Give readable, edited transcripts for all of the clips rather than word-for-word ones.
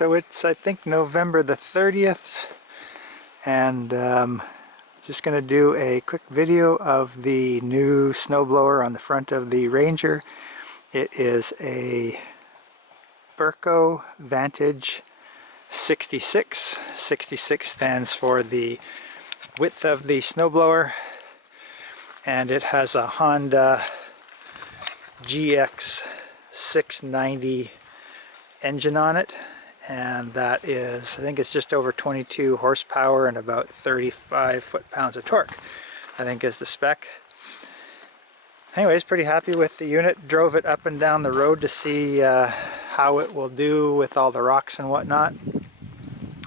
So it's, I think, November the 30th, and just going to do a quick video of the new snowblower on the front of the Ranger. It is a Berco Vantage 66. 66 stands for the width of the snowblower, and it has a Honda GX690 engine on it, and that is, I think it's just over 22 horsepower and about 35 foot-pounds of torque, I think is the spec. Anyways, pretty happy with the unit. Drove it up and down the road to see how it will do with all the rocks and whatnot,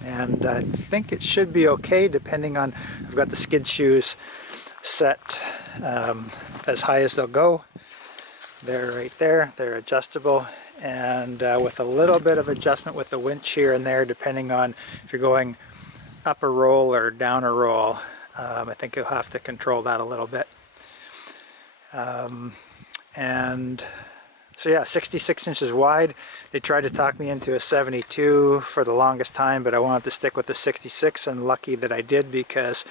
and I think it should be okay depending on, I've got the skid shoes set as high as they'll go. They're right there, they're adjustable, and with a little bit of adjustment with the winch here and there depending on if you're going up a roll or down a roll. I think you'll have to control that a little bit. And so yeah, 66 inches wide. They tried to talk me into a 72 for the longest time, but I wanted to stick with the 66, and lucky that I did, because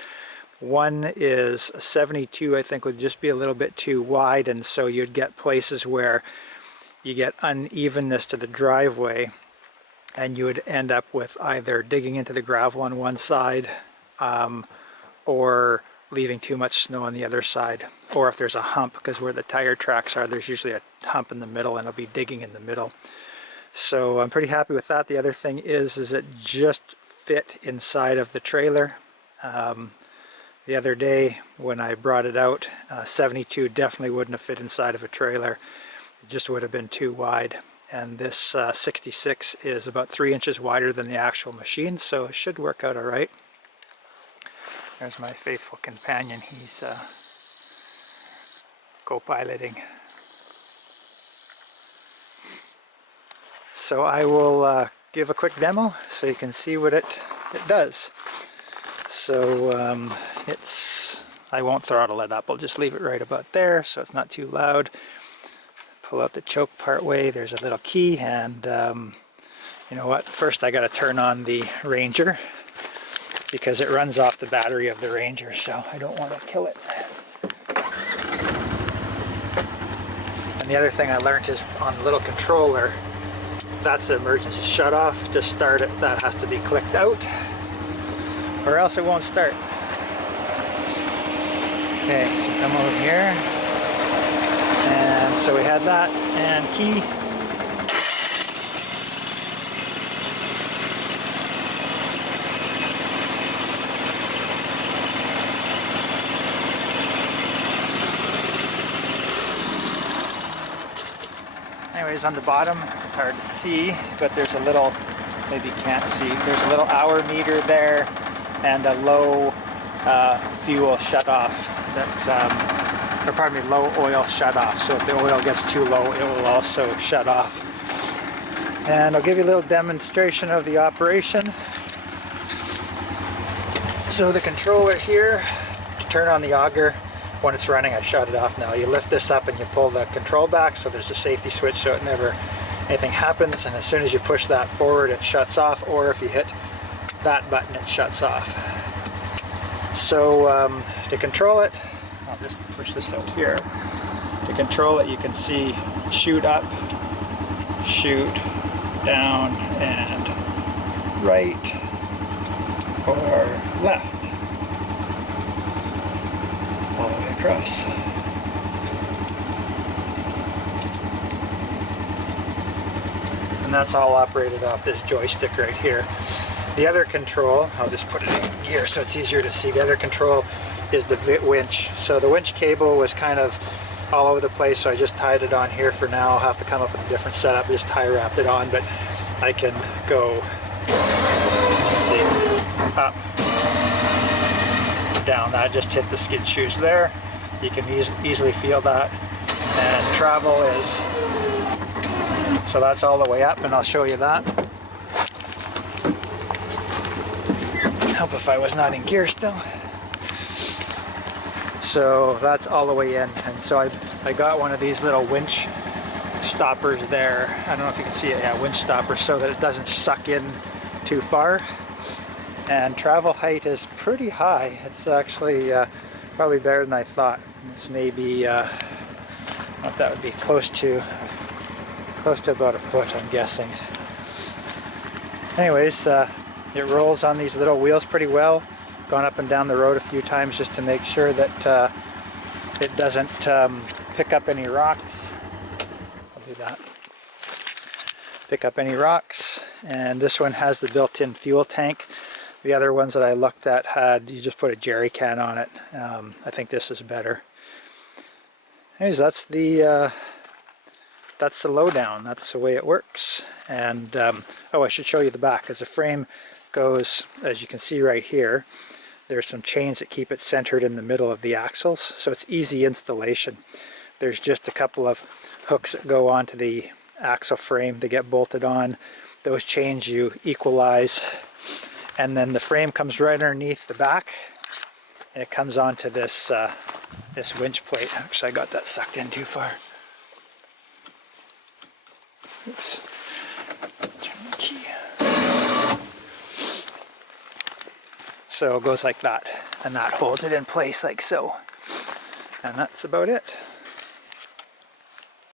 one is a 72 I think would just be a little bit too wide, and so you'd get places where you get unevenness to the driveway, and you would end up with either digging into the gravel on one side or leaving too much snow on the other side, or if there's a hump, because where the tire tracks are, there's usually a hump in the middle, and it'll be digging in the middle. So I'm pretty happy with that. The other thing is it just fit inside of the trailer. The other day when I brought it out, 72 definitely wouldn't have fit inside of a trailer. It just would have been too wide. And this 66 is about 3 inches wider than the actual machine, so it should work out alright. There's my faithful companion. He's co-piloting. So I will give a quick demo so you can see what it does. So I won't throttle it up, I'll just leave it right about there so it's not too loud. Pull out the choke part way, there's a little key, and you know what, first I got to turn on the Ranger because it runs off the battery of the Ranger, so I don't want to kill it. And the other thing I learned is on the little controller, that's the emergency shut off. Just start it, that has to be clicked out, or else it won't start. Okay, so come over here, and so we had that, and key. Anyways, on the bottom, it's hard to see, but there's a little, maybe you can't see, there's a little hour meter there, and a low fuel shut off, that, or pardon me, low oil shut off. So if the oil gets too low, it will also shut off. And I'll give you a little demonstration of the operation. So the controller here, to turn on the auger, when it's running, I shut it off now. You lift this up and you pull the control back, so there's a safety switch so it never, anything happens, and as soon as you push that forward it shuts off, or if you hit that button it shuts off. So to control it, I'll just push this out here. To control it, you can see shoot up, shoot down, and right or left, all the way across. And that's all operated off this joystick right here. The other control, I'll just put it in gear so it's easier to see. The other control is the winch. So the winch cable was kind of all over the place, so I just tied it on here for now. I'll have to come up with a different setup, just tie wrapped it on, but I can go, let's see, up, down. That just hit the skid shoes there. You can easily feel that. And travel is, so that's all the way up, and I'll show you that. Help if I was not in gear still. So that's all the way in, and so I got one of these little winch stoppers there. I don't know if you can see it, yeah, winch stoppers, so that it doesn't suck in too far. And travel height is pretty high. It's actually probably better than I thought. It's maybe, I don't know if that would be close to about a foot, I'm guessing. Anyways, it rolls on these little wheels pretty well. Gone up and down the road a few times just to make sure that it doesn't pick up any rocks. I'll do that. Pick up any rocks. And this one has the built-in fuel tank. The other ones that I looked at had, you just put a jerry can on it. I think this is better. Anyways, that's the lowdown. That's the way it works. And oh, I should show you the back, as the frame goes, as you can see right here. There's some chains that keep it centered in the middle of the axles, so it's easy installation. There's just a couple of hooks that go onto the axle frame to get bolted on. Those chains you equalize, and then the frame comes right underneath the back, and it comes onto this this winch plate. Actually, I got that sucked in too far. Oops. Turn the key. So it goes like that, and that holds it in place like so. And that's about it.